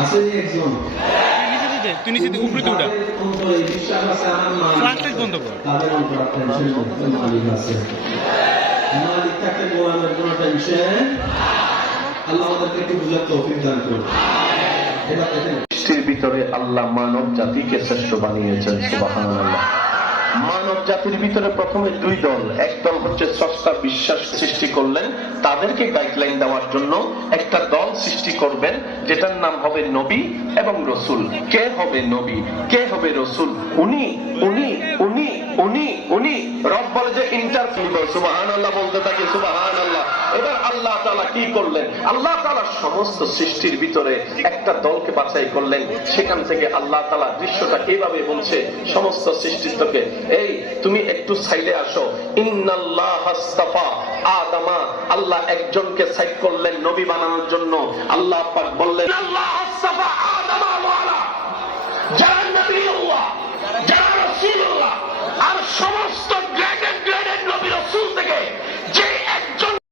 আসেনি একজন? তুই নিচে উপরে উঠা। আমার মালিক? ফ্ল্যাশলাইট বন্ধ কর। তাদের অন্তরে টেনশন মালিক আছে। মালিক থাকলে গোলামের কোনো টেনশন আল্লাহ আমাদেরকে একটু বুঝার তৌফিক দান করুন। সৃষ্টির ভিতরে আল্লাহ মানব জাতিকে শ্রেষ্ঠ বানিয়েছেন, সুবহানাল্লাহ। মানব জাতির ভিতরে প্রথমে দুই দল, এক দল হচ্ছে সস্তা বিশ্বাস সৃষ্টি করলেন, তাদেরকে গাইডলাইন দেওয়ার জন্য একটা দল সৃষ্টি করবেন, যেটার নাম হবে নবী এবং রসুল। কে হবে নবী? কে হবে রসুল? উনি উনি উনি উনি রব বলে যে ইন্টারভিউ সুবাহান আল্লাহ বলতে থাকে সুবাহান আল্লাহ এবার আল্লাহ তালা কি করলেন? আল্লাহ তালা সমস্ত সৃষ্টির ভিতরে একটা দলকে বাছাই করলেন। সেখান থেকে আল্লাহ তালা দৃশ্যটা এইভাবে বলছে? সমস্ত সৃষ্টিত্বকে। এই, তুমি একটু সাইডে আসো। ইন্নাল্লাহ আদামা, আল্লাহ একজনকে সাইড করলেন, নবী বানানোর জন্য। আল্লাহ পাক বললেন আল্লাহ